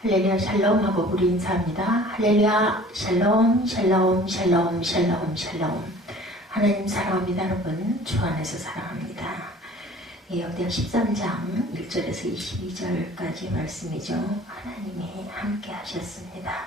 할렐루야 샬롬 하고 우리 인사합니다. 할렐루야 샬롬 샬롬 샬롬 샬롬 샬롬. 하나님 사랑합니다. 여러분 주 안에서 사랑합니다. 역대하 13장 1절에서 22절까지 말씀이죠. 하나님이 함께 하셨습니다.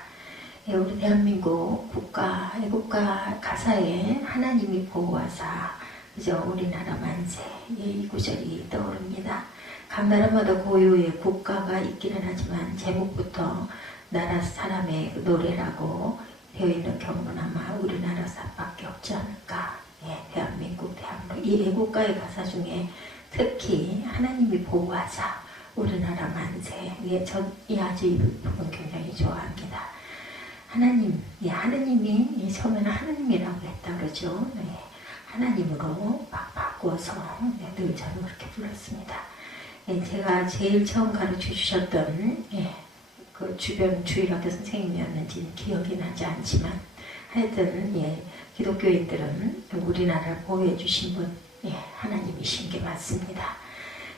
우리 대한민국 국가 애국가 가사에 하나님이 보호하사 그저 우리나라 만세 이 구절이 떠오릅니다. 각 나라마다 고유의 국가가 있기는 하지만 제목부터 나라 사람의 노래라고 되어 있는 경우는 아마 우리나라밖에 없지 않을까. 대한민국 이 애국가의 가사 중에 특히 하나님이 보호하사 우리나라 만세 전 이 아주 이 부분 굉장히 좋아합니다. 하나님이 처음에는 하나님이라고 했다 그러죠. 하나님으로 막 바꾸어서 늘 저는 그렇게 불렀습니다. 제가 제일 처음 가르쳐 주셨던 그 주변 주일학교 선생님이었는지 기억이 나지 않지만 하여튼 기독교인들은 우리나라를 보호해 주신 분 하나님이신 게 맞습니다.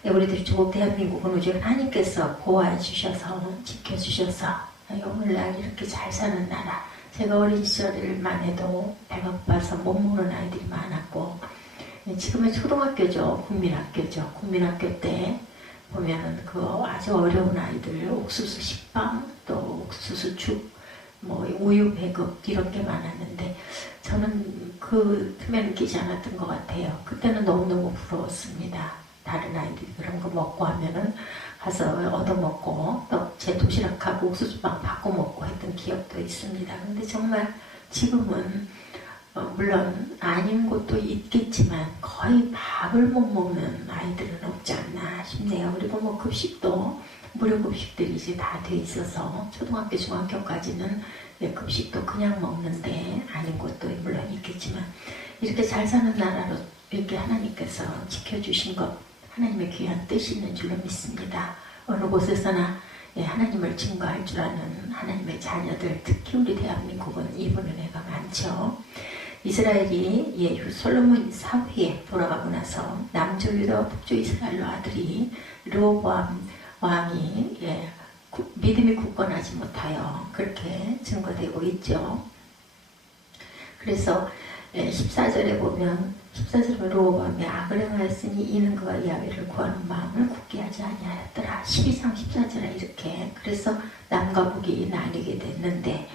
우리들 조국 대한민국은 오직 하나님께서 보호해 주셔서 지켜주셔서 오늘날 이렇게 잘 사는 나라. 제가 어린 시절만 해도 배가 고파서 못 먹는 아이들이 많았고 지금은 초등학교죠. 국민학교죠. 국민학교 때 보면은 그 아주 어려운 아이들 옥수수 식빵 또 옥수수죽 우유 배급 이런 게 많았는데 저는 그 틈에는 끼지 않았던 것 같아요. 그때는 너무너무 부러웠습니다. 다른 아이들이 그런 거 먹고 하면은 가서 얻어먹고 또 제 도시락하고 옥수수빵 바꿔 먹고 했던 기억도 있습니다. 근데 정말 지금은 물론 아닌 곳도 있겠지만 거의 밥을 못 먹는 아이들은 없지 않나 싶네요. 그리고 급식도 무료 급식들이 이제 다 돼 있어서 초등학교 중학교까지는 급식도 그냥 먹는데 아닌 곳도 물론 있겠지만 이렇게 잘 사는 나라로 이렇게 하나님께서 지켜주신 것 하나님의 귀한 뜻이 있는 줄로 믿습니다. 어느 곳에서나 하나님을 증거할 줄 아는 하나님의 자녀들 특히 우리 대한민국은 이분 은혜가 많죠. 이스라엘이 솔로몬 사후에 돌아가고 나서 남쪽 유다와 북쪽 이스라엘로 아들이 르호보암 왕이 믿음이 굳건하지 못하여 그렇게 증거되고 있죠. 그래서 14절에 보면 14절에 르호보암이 악을 행하였으니 이는 그가 야훼를 구하는 마음을 굳게 하지 아니하였더라. 12장 14절에 이렇게 그래서 남과 북이 나뉘게 됐는데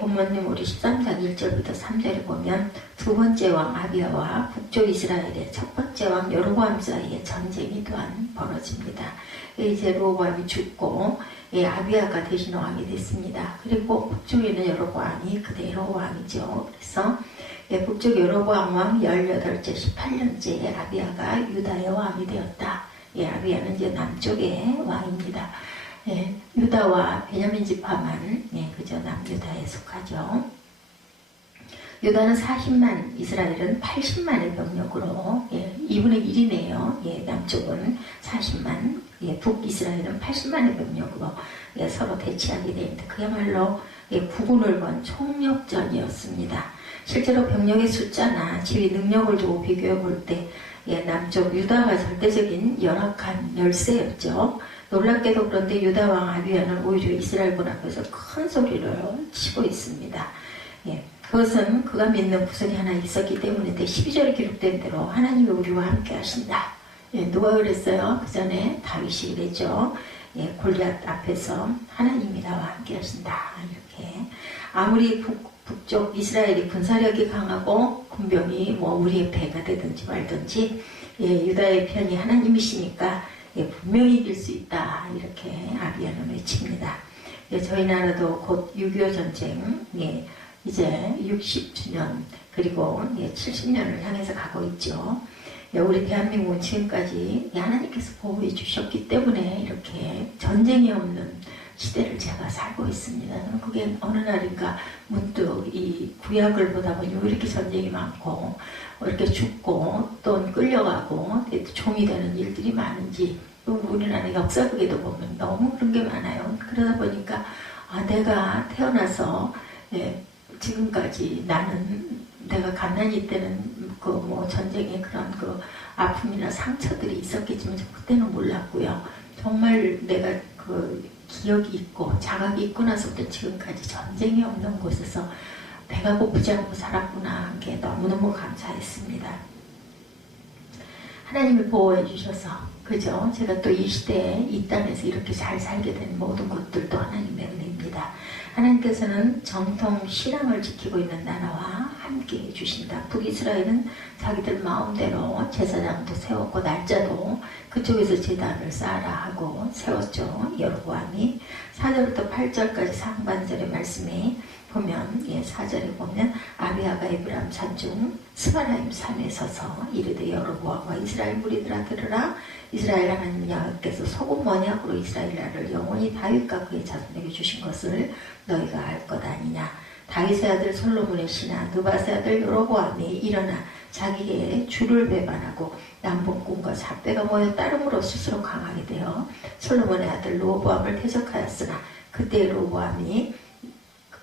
본문님 우리 13장 1절부터 3절에 보면 두 번째 왕 아비야와 북쪽 이스라엘의 첫 번째 왕 여로보암 사이에 전쟁이 또한 벌어집니다. 이제 르호보암이 죽고 아비야가 대신 왕이 됐습니다. 그리고 북쪽에는 여로보암이 그대로 왕이죠. 그래서 북쪽 여로보암 왕 18째 18년째에 아비야가 유다의 왕이 되었다. 아비야는 이제 남쪽의 왕입니다. 유다와 베냐민 지파만 그저 남유다에 속하죠. 유다는 40만, 이스라엘은 80만의 병력으로 2분의 1이네요. 남쪽은 40만, 북이스라엘은 80만의 병력으로 서로 대치하게 되는데 그야말로 국운을 건 총력전이었습니다. 실제로 병력의 숫자나 지휘 능력을 두고 비교해 볼 때 남쪽 유다가 절대적인 열악한 열세였죠. 놀랍게도 그런데 유다 왕 아비야는 오히려 이스라엘 군 앞에서 큰 소리를 치고 있습니다. 그것은 그가 믿는 구석이 하나 있었기 때문인데 12절에 기록된 대로 하나님이 우리와 함께 하신다. 누가 그랬어요? 그 전에 다윗이 그랬죠. 골리앗 앞에서 하나님이 나와 함께 하신다. 이렇게 아무리 북쪽 이스라엘이 군사력이 강하고 군병이 우리의 배가 되든지 말든지 유다의 편이 하나님이시니까 분명히 이길 수 있다. 이렇게 아비야는 외칩니다. 저희 나라도 곧 6.25 전쟁 이제 60주년 그리고 70년을 향해서 가고 있죠. 우리 대한민국은 지금까지 하나님께서 보호해 주셨기 때문에 이렇게 전쟁이 없는 시대를 제가 살고 있습니다. 그게 어느 날인가 문득 이 구약을 보다 보니 왜 이렇게 전쟁이 많고 이렇게 죽고 또 끌려가고 종이 되는 일들이 많은지 우리나라 역사극에도 보면 너무 그런 게 많아요. 그러다 보니까 내가 태어나서 지금까지 내가 갓난이 때는 전쟁의 그런 아픔이나 상처들이 있었겠지만 그때는 몰랐고요. 정말 내가 기억이 있고 자각이 있고 나서부터 지금까지 전쟁이 없는 곳에서 배가 고프지 않고 살았구나 한 게 너무너무 감사했습니다. 하나님이 보호해 주셔서 그죠? 제가 또 이 시대에 이 땅에서 이렇게 잘 살게 된 모든 것들도 하나님의 은혜입니다. 하나님께서는 정통 신앙을 지키고 있는 나라와 함께 해주신다. 북이스라엘은 자기들 마음대로 제사장도 세웠고 날짜도 그쪽에서 제단을 쌓아라 하고 세웠죠. 여로보암이 4절부터 8절까지 상반절의 말씀에 보면 4절에 보면 아비야가 에브람 산중 스바라임 산에 서서 이르되 여로보암과 이스라엘 무리들아 들으라. 이스라엘 하나님 여호와께서 소금 언약으로 이스라엘 나라를 영원히 다윗과 그의 자손에게 주신 것을 너희가 알 것 아니냐. 다윗의 아들 솔로몬의 신하 느밧의 아들 여로보암이 일어나 자기의 주를 배반하고 남봉꾼과 삿배가 모여 따름으로 스스로 강하게 되어 솔로몬의 아들 르호보암을 대적하였으나 그때 르호보암이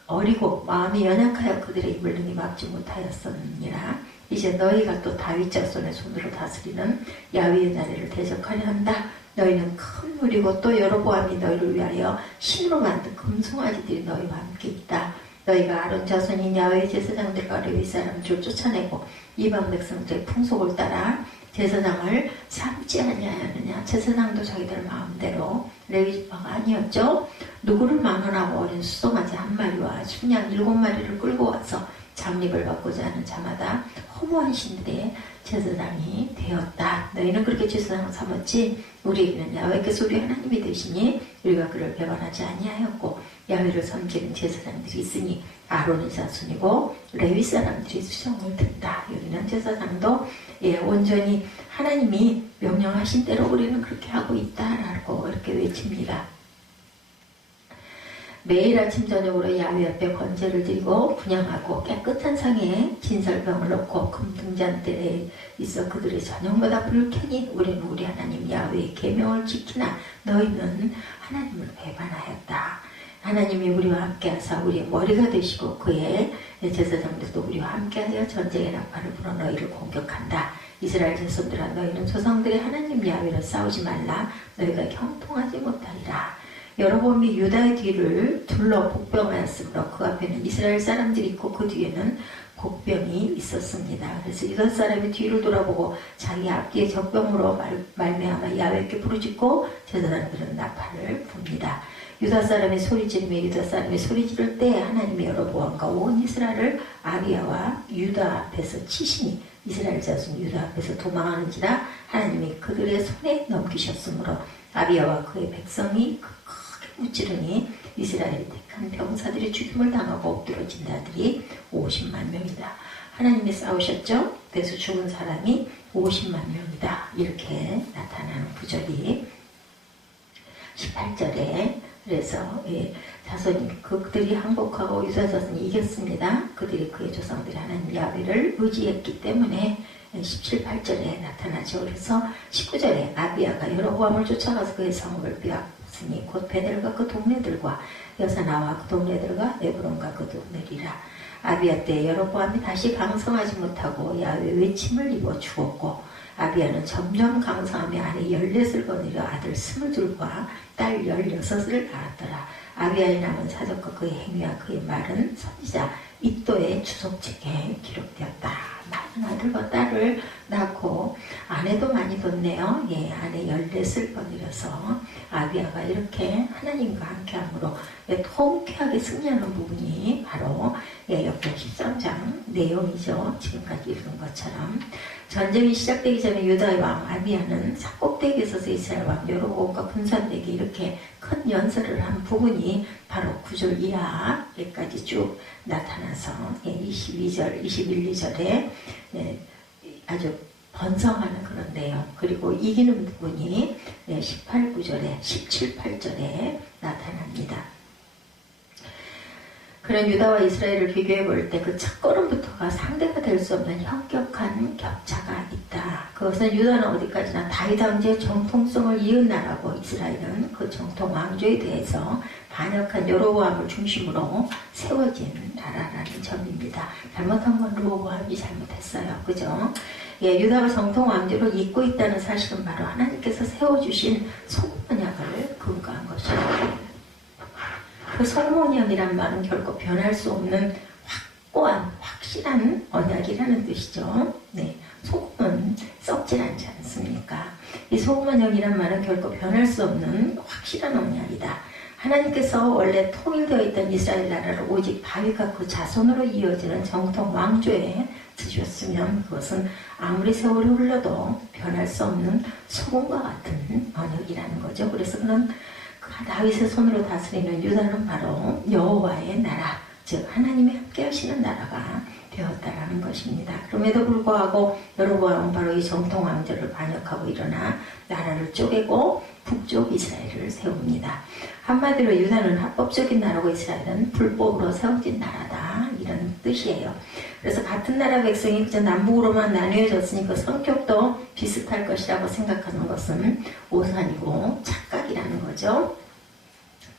어리고 마음이 연약하여 그들의 입을 능히 막지 못하였었느니라. 이제 너희가 또 다윗 자손의 손으로 다스리는 야훼의 나라를 대적하려 한다. 너희는 큰 무리고 또 여로보암이 너희를 위하여 신으로 만든 금송아지들이 너희와 함께 있다. 너희가 아론 자손인 야훼의 제사장들과 레위 사람들을 쫓아내고 이방 백성들의 풍속을 따라 제사장을 삼지 아니하였느냐. 제사장도 자기들 마음대로 레위파가 아니었죠. 누구를 만원하고 어린 수송아지 한 마리와 순양 7마리를 끌고 와서 장립을 받고자 하는 자마다 허무한 신들의 제사장이 되었다. 너희는 그렇게 제사장을 삼았지 우리에게는 야훼께서 우리 하나님이 되시니 우리가 그를 배반하지 아니하였고 야훼를 섬기는 제사장들이 있으니 아론의 자손이고 레위 사람들이 수정을 든다. 여기는 제사장도 온전히 하나님이 명령하신 대로 우리는 그렇게 하고 있다라고 이렇게 외칩니다. 매일 아침 저녁으로 야훼 앞에 번제를 드리고 분향하고 깨끗한 상에 진설병을 넣고 금 등잔대에 있어 그들의 저녁마다 불을 켜니 우리는 우리 하나님 야훼의 계명을 지키나 너희는 하나님을 배반하였다. 하나님이 우리와 함께하사 우리의 머리가 되시고 그의 제사장들도 우리와 함께하여 전쟁의 나팔을 불어 너희를 공격한다. 이스라엘 자손들아 너희는 조상들의 하나님 야훼를 싸우지 말라. 너희가 형통하지 못하리라. 여로보암이 유다의 뒤를 둘러 복병하였으므로 그 앞에는 이스라엘 사람들이 있고 그 뒤에는 복병이 있었습니다. 그래서 유다 사람이 뒤를 돌아보고 자기 앞뒤에 적병으로 말미암아 야훼께 부르짖고 제사장들은 나팔을 붑니다. 유다 사람이 소리 지르며 유다 사람이 소리 지를 때 하나님의 여로보암과 온 이스라엘을 아비야와 유다 앞에서 치시니 이스라엘 자손 유다 앞에서 도망하는지라 하나님이 그들의 손에 넘기셨으므로 아비야와 그의 백성이 크게 무찌르니 이스라엘이 택한 병사들이 죽임을 당하고 엎드러진 자들이 50만 명이다. 하나님이 싸우셨죠? 그래서 죽은 사람이 50만 명이다. 이렇게 나타나는 구절이 18절에 그래서 자손이 그들이 항복하고 유다 자손이 이겼습니다. 그들이 그의 조상들이 하나님 야훼를 의지했기 때문에 17, 18절에 나타나죠. 그래서 19절에 아비야가 여로보암을 쫓아가서 그의 성읍을 빼앗으니 곧 베델과 그 동네들과 여사나와 그 동네들과 에브론과 그 동네리라. 아비야 때 여로보암이 다시 강성하지 못하고 야훼 외침을 입어 죽었고 아비야는 점점 강성하며 아내 14을 거느려 아들 22과 딸 16을 낳았더라. 아비야의 남은 사적과 그의 행위와 그의 말은 선지자 이도의 주석책에 기록되었다. 많은 아들과 딸을 낳고 아내도 많이 뒀네요. 아내 14을 거느려서 아비야가 이렇게 하나님과 함께함으로 통쾌하게 승리하는 부분이 바로 역대 13장 내용이죠. 지금까지 읽은 것처럼 전쟁이 시작되기 전에 유다의 왕 아비야는 산꼭대기에 서서 이스라엘 왕 여로보암과 분산되게 이렇게 큰 연설을 한 부분이 바로 9절 이하에까지 쭉 나타나서 22절, 21, 2절에 아주 번성하는 그런 내용, 그리고 이기는 부분이 18, 9절에 17, 8절에 나타납니다. 그런 유다와 이스라엘을 비교해 볼 때 그 첫걸음부터가 상대가 될 수 없는 현격한 격차가 있다. 그것은 유다는 어디까지나 다윗 왕조의 정통성을 이은 나라고 이스라엘은 그 정통 왕조에 대해서 반역한 여로보암을 중심으로 세워진 나라라는 점입니다. 잘못한 건 르호보암이 잘못했어요. 그죠? 유다가 정통 왕조로 잇고 있다는 사실은 바로 하나님께서 세워주신 소금 언약을 근거한 것입니다. 그 솔로몬령이란 말은 결코 변할 수 없는 확고한 확실한 언약이라는 뜻이죠. 네, 소금은 썩질 않지 않습니까? 이 소금언약이란 말은 결코 변할 수 없는 확실한 언약이다. 하나님께서 원래 통일되어 있던 이스라엘 나라를 오직 다윗과 그 자손으로 이어지는 정통 왕조에 주셨으면 그것은 아무리 세월이 흘러도 변할 수 없는 소금과 같은 언약이라는 거죠. 그래서 그는 다윗의 손으로 다스리는 유다는 바로 여호와의 나라, 즉 하나님이 함께 하시는 나라가 되었다라는 것입니다. 그럼에도 불구하고 여로보암은 바로 이 정통 왕조를 반역하고 일어나 나라를 쪼개고 북쪽 이스라엘을 세웁니다. 한마디로 유다는 합법적인 나라고 이스라엘은 불법으로 세워진 나라다, 이런 뜻이에요. 그래서 같은 나라 백성이 그저 남북으로만 나뉘어졌으니 그 성격도 비슷할 것이라고 생각하는 것은 오산이고 착각이라는 거죠.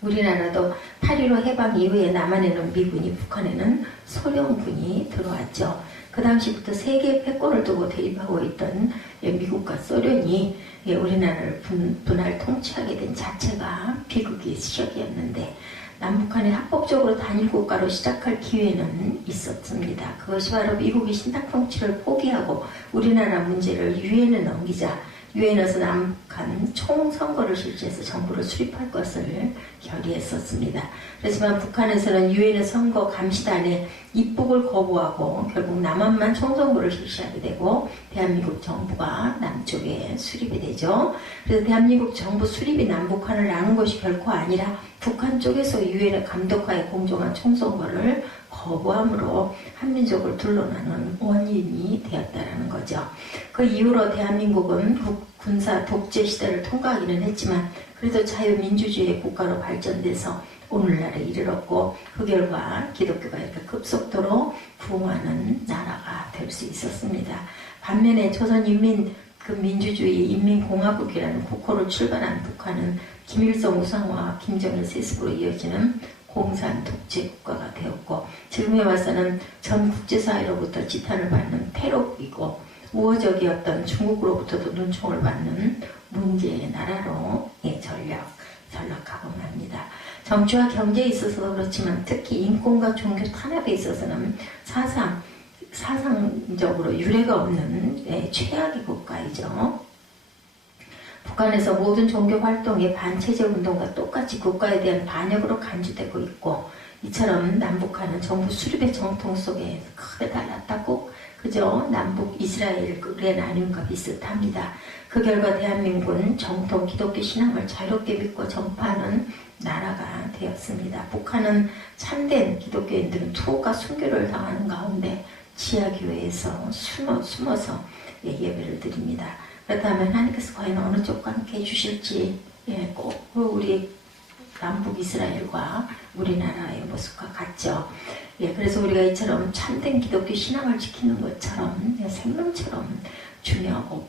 우리나라도 8.15 해방 이후에 남한에는 미군이, 북한에는 소련군이 들어왔죠. 그 당시부터 세계의 패권을 두고 대립하고 있던 미국과 소련이 우리나라를 분할 통치하게 된 자체가 비극의 시작이었는데, 남북한이 합법적으로 단일 국가로 시작할 기회는 있었습니다. 그것이 바로 미국이 신탁 통치를 포기하고 우리나라 문제를 유엔에 넘기자 유엔에서 남북한 총선거를 실시해서 정부를 수립할 것을 결의했었습니다. 그렇지만 북한에서는 유엔의 선거 감시단에 입국을 거부하고 결국 남한만 총선거를 실시하게 되고 대한민국 정부가 남쪽에 수립이 되죠. 그래서 대한민국 정부 수립이 남북한을 나눈 것이 결코 아니라 북한 쪽에서 유엔의 감독하에 공정한 총선거를 거부함으로 한민족을 둘러나는 원인이 되었다는 거죠. 그 이후로 대한민국은 군사 독재 시대를 통과하기는 했지만 그래도 자유민주주의 국가로 발전돼서 오늘날에 이르렀고, 그 결과 기독교가 이렇게 급속도로 부흥하는 나라가 될 수 있었습니다. 반면에 조선인민 민주주의 인민공화국이라는 국호를 출발한 북한은 김일성 우상화와 김정일 세습으로 이어지는 공산 독재 국가가 되었고, 지금에 와서는 전 국제사회로부터 지탄을 받는 테러국이고 우호적이었던 중국으로부터도 눈총을 받는 문제의 나라로 전락하고 맙니다. 정치와 경제에 있어서도 그렇지만 특히 인권과 종교 탄압에 있어서는 사상적으로 유례가 없는 최악의 국가이죠. 북한에서 모든 종교 활동이 반체제 운동과 똑같이 국가에 대한 반역으로 간주되고 있고, 이처럼 남북한은 정부 수립의 정통 속에 크게 달랐다고 그저 남북 이스라엘의 나눔과 비슷합니다. 그 결과 대한민국은 정통 기독교 신앙을 자유롭게 믿고 전파하는 나라가 되었습니다. 북한은 참된 기독교인들은 투옥과 순교를 당하는 가운데 지하교회에서 숨어서 예배를 드립니다. 그렇다면 하나님께서 과연 어느 쪽과 함께 해주실지 꼭 우리 남북 이스라엘과 우리나라의 모습과 같죠. 그래서 우리가 이처럼 참된 기독교 신앙을 지키는 것처럼 생명처럼 중요하고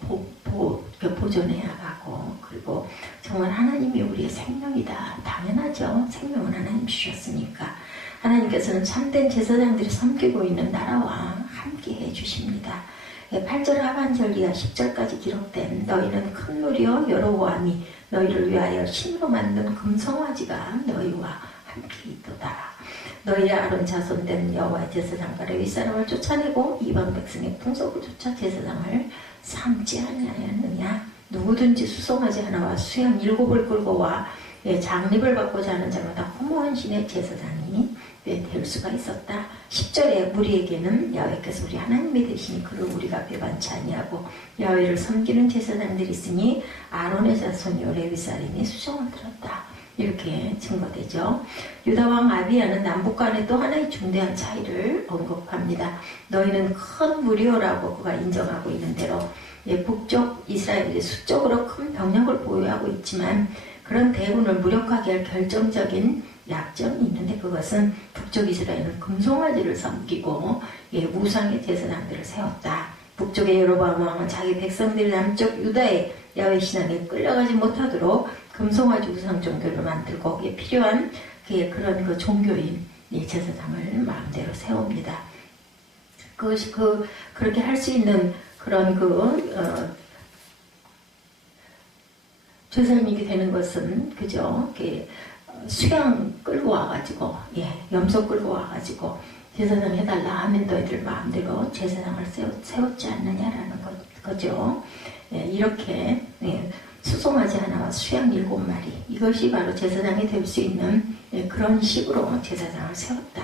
보존해야 하고, 그리고 정말 하나님이 우리의 생명이다. 당연하죠. 생명은 하나님 주셨으니까. 하나님께서는 참된 제사장들이 섬기고 있는 나라와 함께 해주십니다. 8절 하반절 이하 10절까지 기록된 너희는 큰 무리여 여로보암이 너희를 위하여 신으로 만든 금송아지가 너희와 함께 있도다. 너희 아론 자손된 여호와의 제사장과 레위 사람을 쫓아내고 이방 백성의 풍속을 쫓아 제사장을 삼지 아니하였느냐. 누구든지 수송아지 하나와 수양 7을 끌고 와 장립을 받고자 하는 자마다 허무한 신의 제사장이 될 수가 있었다. 10절에 무리에게는 야훼께서 우리 하나님이 되시니 그를 우리가 배반치 아니하고 야훼를 섬기는 제사장들이 있으니 아론의 자손이요 레위 사람이 수송을 들었다. 이렇게 증거되죠. 유다왕 아비야는 남북 간의 또 하나의 중대한 차이를 언급합니다. 너희는 큰 무리여라고 그가 인정하고 있는 대로 북쪽 이스라엘이 수적으로 큰 병력을 보유하고 있지만 그런 대군을 무력하게 할 결정적인 약점이 있는데, 그것은 북쪽 이스라엘은 금송아지를 섬기고 우상의 제사장들을 세웠다. 북쪽의 여로보암 왕은 자기 백성들이 남쪽 유다의 야훼 신앙에 끌려가지 못하도록 금송아지 우상 종교를 만들고 거기에 필요한 그런 그 종교인 제사장을 마음대로 세웁니다. 그것이 그렇게 할 수 있는 그런 제사장이 되는 것은 그죠? 수양 끌고 와가지고 염소 끌고 와가지고 제사장 해달라 하면 너희들 마음대로 제사장을 세웠지 않느냐라는 거죠. 이렇게 수송아지 하나와 수양 7마리, 이것이 바로 제사장이 될 수 있는 그런 식으로 제사장을 세웠다.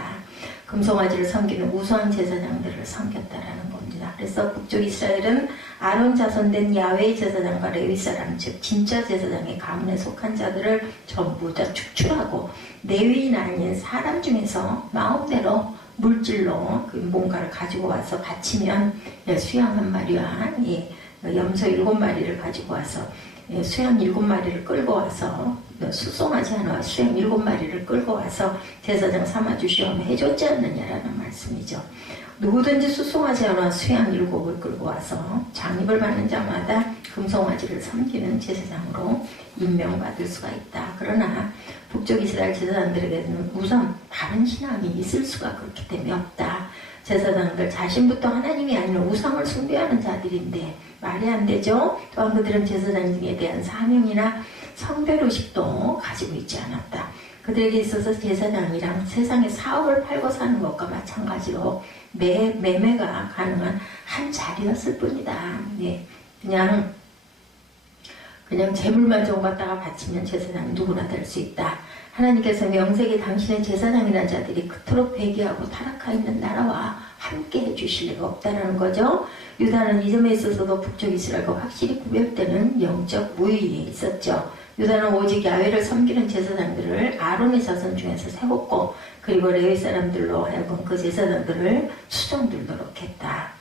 금송아지를 섬기는 우수한 제사장들을 섬겼다라는 겁니다. 그래서 북쪽 이스라엘은 아론 자손된 야훼의 제사장과 레위 사람, 즉 진짜 제사장의 가문에 속한 자들을 전부 다 축출하고 레위인 아닌 사람 중에서 마음대로 물질로 그 뭔가를 가지고 와서 바치면 수양 1마리와 염소 7마리를 가지고 와서 수양 7마리를 끌고 와서 수송아지 하나와 수양 7마리를 끌고 와서 제사장 삼아주시오면 해줬지 않느냐라는 말씀이죠. 누구든지 수송아지 하나와 수양 7을 끌고 와서 장입을 받는 자마다 금송아지를 섬기는 제사장으로 임명받을 수가 있다. 그러나 북쪽 이스라엘 제사장들에게는 우선 다른 신앙이 있을 수가 그렇기 때문에 없다. 제사장들 자신부터 하나님이 아니라 우상을 숭배하는 자들인데 말이 안 되죠. 또한 그들은 제사장에 대한 사명이나 성별의식도 가지고 있지 않았다. 그들에게 있어서 제사장이랑 세상의 사업을 팔고 사는 것과 마찬가지로 매매가 가능한 한 자리였을 뿐이다. 그냥 재물만 좀 갖다가 바치면 제사장이 누구나 될 수 있다. 하나님께서 명색이 당신의 제사장이라는 자들이 그토록 회개하고 타락하 있는 나라와 함께 해주실 리가 없다는 거죠. 유다는 이 점에 있어서도 북쪽 이스라엘과 확실히 구별되는 영적 무위에 있었죠. 유다는 오직 야훼를 섬기는 제사장들을 아론의 자손 중에서 세웠고, 그리고 레위 사람들로 하여금 그 제사장들을 수종들도록 했다.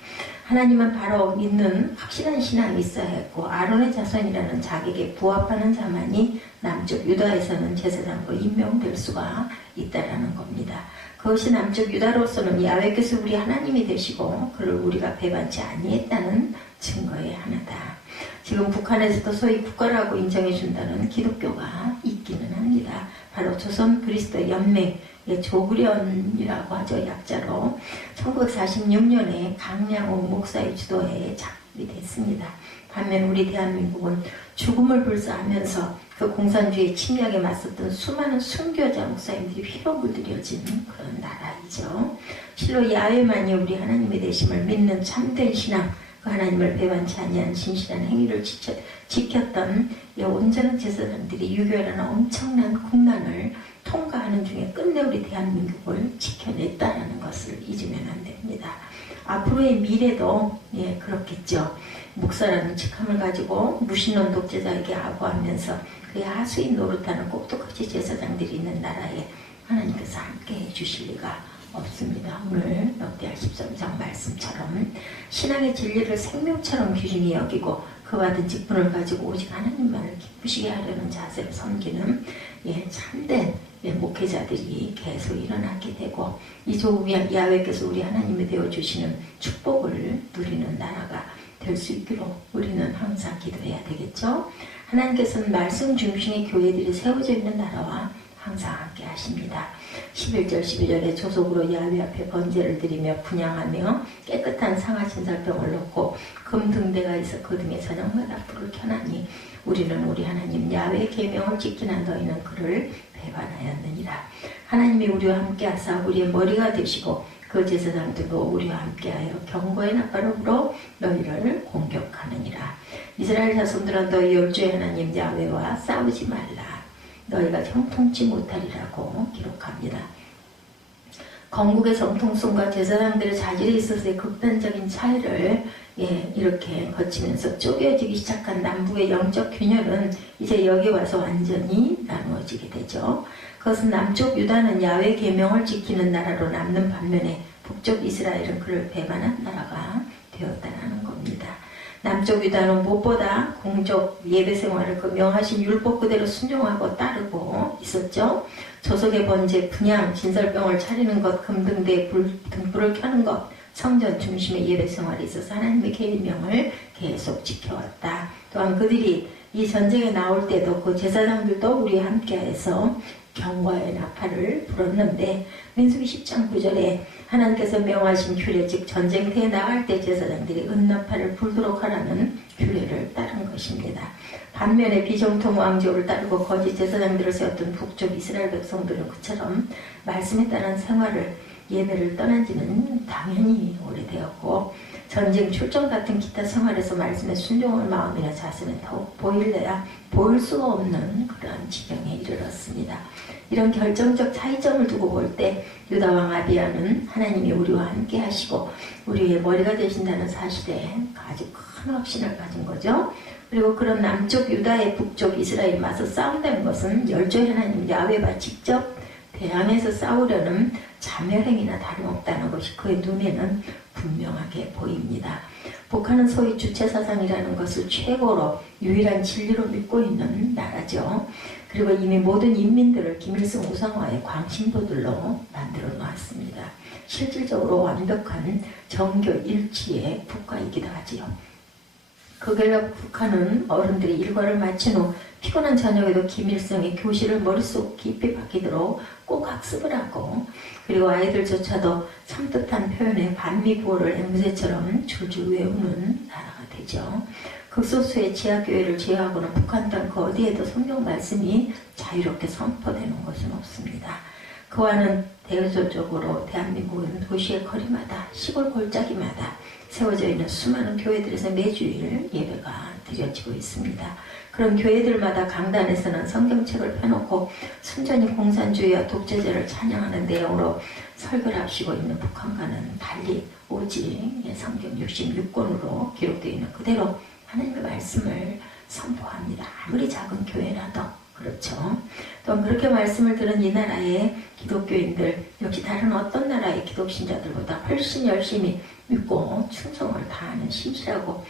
하나님은 바로 믿는 확실한 신앙이 있어야 했고, 아론의 자손이라는 자격에 부합하는 자만이 남쪽 유다에서는 제사장으로 임명될 수가 있다라는 겁니다. 그것이 남쪽 유다로서는 야훼께서 우리 하나님이 되시고 그를 우리가 배반치 아니했다는 증거의 하나다. 지금 북한에서도 소위 국가라고 인정해준다는 기독교가 있기는 합니다. 바로 조선 그리스도 연맹, 조그련이라고 하죠. 약자로 1946년에 강량호 목사의 주도에 작업이 됐습니다. 반면 우리 대한민국은 죽음을 불사하면서 그 공산주의 침략에 맞섰던 수많은 순교자 목사님들이 피로 물들여진 그런 나라이죠. 실로 야훼만이 우리 하나님의 되심을 믿는 참된 신앙, 그 하나님을 배반치 아니한 진실한 행위를 지켰던 온전한 제사장들이 6.25라는 엄청난 국난을 통과하는 중에 끝내 우리 대한민국을 지켜냈다는 것을 잊으면 안 됩니다. 앞으로의 미래도 그렇겠죠. 목사라는 직함을 가지고 무신론 독재자에게 아부하면서 그의 하수인 노릇하는 꼭두거지 제사장들이 있는 나라에 하나님께서 함께 해주실 리가 없습니다. 오늘 역대하 13장 말씀처럼 신앙의 진리를 생명처럼 귀중히 여기고 그 받은 직분을 가지고 오직 하나님만을 기쁘시게 하려는 자세를 섬기는 참된 목회자들이 계속 일어나게 되고, 이 좋은 야훼께서 우리 하나님이 되어주시는 축복을 누리는 나라가 될 수 있기로 우리는 항상 기도해야 되겠죠. 하나님께서는 말씀 중심의 교회들이 세워져 있는 나라와 항상 함께 하십니다. 11절 12절에 조속으로 야훼 앞에 번제를 드리며 분향하며 깨끗한 상하신살병을 넣고 금등대가 있어 그 등에 저녁마다 불을 켜나니 우리는 우리 하나님 야훼의 계명을 지키나 너희는 그를 배반하였느니라. 하나님이 우리와 함께 하사 우리의 머리가 되시고 그 제사장들도 우리와 함께하여 경고의 나팔로 너희를 공격하느니라. 이스라엘 자손들아 너희 열주의 하나님 야훼와 싸우지 말라. 너희가 형통치 못하리라고 기록합니다. 건국의 정통성과 제사장들의 자질에 있어서의 극단적인 차이를 이렇게 거치면서 쪼개지기 시작한 남북의 영적 균열은 이제 여기 와서 완전히 나누어지게 되죠. 그것은 남쪽 유다는 야훼 계명을 지키는 나라로 남는 반면에 북쪽 이스라엘은 그를 배반한 나라가 되었다는 겁니다. 남쪽 유다는 무엇보다 공적 예배 생활을 그 명하신 율법 그대로 순종하고 따르고 있었죠. 조석의 번제, 분향, 진설병을 차리는 것, 금등대에 등불을 켜는 것, 성전 중심의 예배 생활에 있어서 하나님의 계명을 계속 지켜왔다. 또한 그들이 이 전쟁에 나올 때도 그 제사장들도 우리와 함께해서 경과의 나팔을 불었는데, 민수기 10장 9절에 하나님께서 명하신 규례, 즉 전쟁터에 나갈 때 제사장들이 은나팔을 불도록 하라는 규례를 따른 것입니다. 반면에 비정통 왕조를 따르고 거짓 제사장들을 세웠던 북쪽 이스라엘 백성들은 그처럼 말씀에 따른 생활을 예배를 떠난 지는 당연히 오래되었고 전쟁 출정 같은 기타 생활에서 말씀에 순종할 마음이나 자세는 더욱 보일래야 보일 수가 없는 그러한 지경에 이르렀습니다. 이런 결정적 차이점을 두고 볼 때 유다 왕 아비야는 하나님이 우리와 함께 하시고 우리의 머리가 되신다는 사실에 아주 큰 확신을 가진 거죠. 그리고 그런 남쪽 유다의 북쪽 이스라엘이 맞서 싸운다는 것은 열조의 하나님 야훼와 직접 대항해서 싸우려는 자멸행위나 다름없다는 것이 그의 눈에는 분명하게 보입니다. 북한은 소위 주체사상이라는 것을 최고로 유일한 진리로 믿고 있는 나라죠. 그리고 이미 모든 인민들을 김일성 우상화의 광신도들로 만들어 놓았습니다. 실질적으로 완벽한 정교 일치의 국가이기도 하지요. 그 결과 북한은 어른들이 일과를 마친 후 피곤한 저녁에도 김일성의 교실을 머릿속 깊이 박히도록 꼭 학습을 하고 그리고 아이들조차도 섬뜩한 표현에 반미구호를 앵무새처럼 줄줄 외우는 나라가 되죠. 극소수의 지하교회를 제외하고는 북한 땅 그 어디에도 성경 말씀이 자유롭게 선포되는 것은 없습니다. 그와는 대조적으로 대한민국은 도시의 거리마다 시골 골짜기마다 세워져 있는 수많은 교회들에서 매주일 예배가 드려지고 있습니다. 그런 교회들마다 강단에서는 성경책을 펴놓고 순전히 공산주의와 독재자를 찬양하는 내용으로 설교를 합시고 있는 북한과는 달리 오직 성경 66권으로 기록되어 있는 그대로 하나님의 말씀을 선포합니다. 아무리 작은 교회라도 그렇죠. 또한 그렇게 말씀을 들은 이 나라의 기독교인들 역시 다른 어떤 나라의 기독신자들보다 훨씬 열심히 믿고 충성을 다하는 신실하고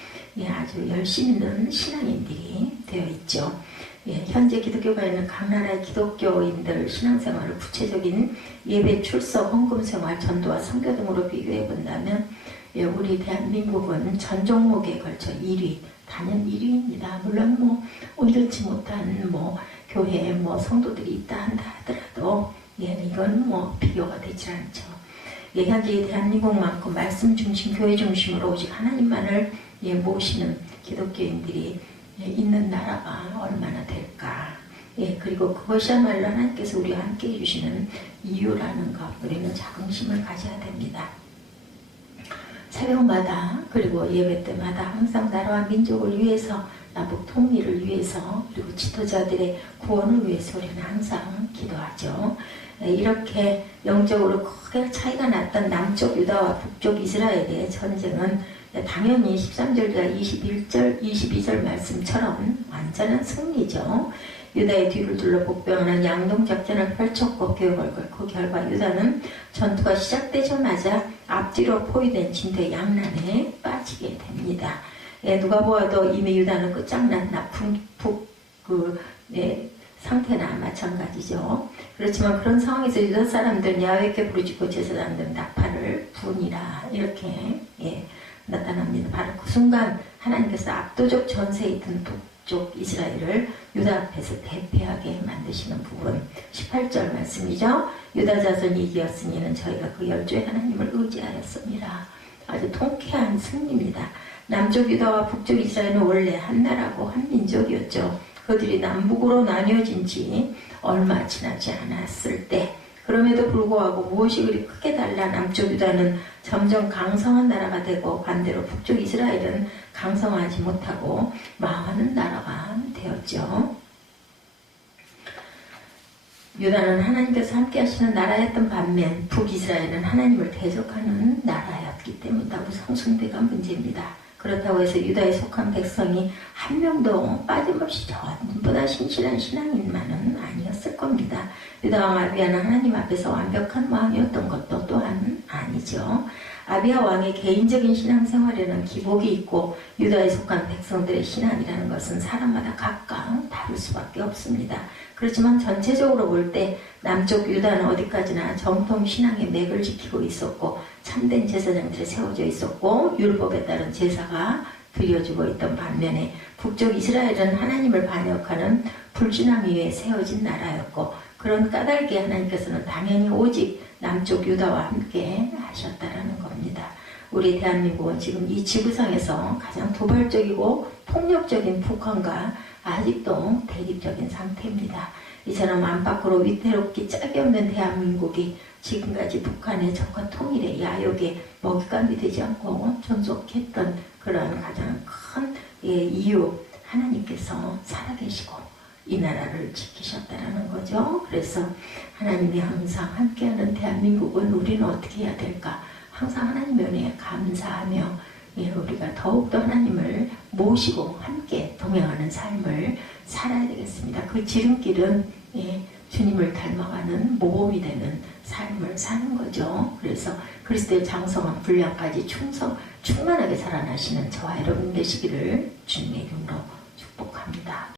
아주 열심히 있는 신앙인들이 되어 있죠. 현재 기독교가 있는 각 나라의 기독교인들 신앙생활을 구체적인 예배 출석, 헌금생활, 전도와 선교 등으로 비교해 본다면 우리 대한민국은 전 종목에 걸쳐 1위, 단연 1위입니다. 물론 온전치 못한 교회 성도들이 있다 한다 하더라도 이건 비교가 되지 않죠. 현재 대한민국만큼 말씀 중심, 교회 중심으로 오직 하나님만을 모시는 기독교인들이 있는 나라가 얼마나 될까. 그리고 그것이야말로 하나님께서 우리와 함께 해주시는 이유라는 것, 우리는 자긍심을 가져야 됩니다. 새벽마다 그리고 예배 때마다 항상 나라와 민족을 위해서 남북 통일을 위해서 그리고 지도자들의 구원을 위해서 우리는 항상 기도하죠. 이렇게 영적으로 크게 차이가 났던 남쪽 유다와 북쪽 이스라엘의 전쟁은 당연히 13절과 21절, 22절 말씀처럼 완전한 승리죠. 유다의 뒤를 둘러 복병하는 양동작전을 펼쳤고 그 결과 유다는 전투가 시작되자마자 앞뒤로 포위된 진대 양난에 빠지게 됩니다. 누가 보아도 이미 유다는 끝장난 나쁜 상태나 마찬가지죠. 그렇지만 그런 상황에서 유다 사람들은 야훼께 부르짖고 제사장들은 나팔을 부니라 이렇게 나타납니다. 바로 그 순간 하나님께서 압도적 전세에 있던 북쪽 이스라엘을 유다 앞에서 대패하게 만드시는 부분 18절 말씀이죠. 유다 자손이 이겼으니는 저희가 그 열조의 하나님을 의지하였습니다. 아주 통쾌한 승리입니다. 남쪽 유다와 북쪽 이스라엘은 원래 한 나라고 한 민족이었죠. 그들이 남북으로 나뉘어진 지 얼마 지나지 않았을 때 그럼에도 불구하고 무엇이 그리 크게 달라 남쪽 유다는 점점 강성한 나라가 되고 반대로 북쪽 이스라엘은 강성하지 못하고 망하는 나라가 되었죠. 유다는 하나님께서 함께 하시는 나라였던 반면 북이스라엘은 하나님을 대적하는 나라였기 때문이다. 우상숭배가 문제입니다. 그렇다고 해서 유다에 속한 백성이 한 명도 빠짐없이 전보다 신실한 신앙인만은 아니었을 겁니다. 유다 왕 아비야는 하나님 앞에서 완벽한 왕이었던 것도 또한 아니죠. 아비야 왕의 개인적인 신앙생활에는 기복이 있고 유다에 속한 백성들의 신앙이라는 것은 사람마다 각각 다를 수밖에 없습니다. 그렇지만 전체적으로 볼 때 남쪽 유다는 어디까지나 정통 신앙의 맥을 지키고 있었고 참된 제사장들이 세워져 있었고 율법에 따른 제사가 드려지고 있던 반면에 북쪽 이스라엘은 하나님을 반역하는 불신앙 위에 세워진 나라였고 그런 까닭에 하나님께서는 당연히 오직 남쪽 유다와 함께 하셨다라는 겁니다. 우리 대한민국은 지금 이 지구상에서 가장 도발적이고 폭력적인 북한과 아직도 대립적인 상태입니다. 이처럼 안팎으로 위태롭기 짝이 없는 대한민국이 지금까지 북한의 적과 통일의 야욕에 먹잇감이 되지 않고 존속했던 그런 가장 큰 이유, 하나님께서 살아계시고 이 나라를 지키셨다라는 거죠. 그래서 하나님이 항상 함께하는 대한민국은 우리는 어떻게 해야 될까? 항상 하나님의 은혜에 감사하며 우리가 더욱더 하나님을 모시고 함께 동행하는 삶을 살아야 되겠습니다. 그 지름길은 주님을 닮아가는 모범이 되는 삶을 사는 거죠. 그래서 그리스도의 장성한 분량까지 충만하게 살아나시는 저와 여러분 되시기를 주님의 이름으로 축복합니다.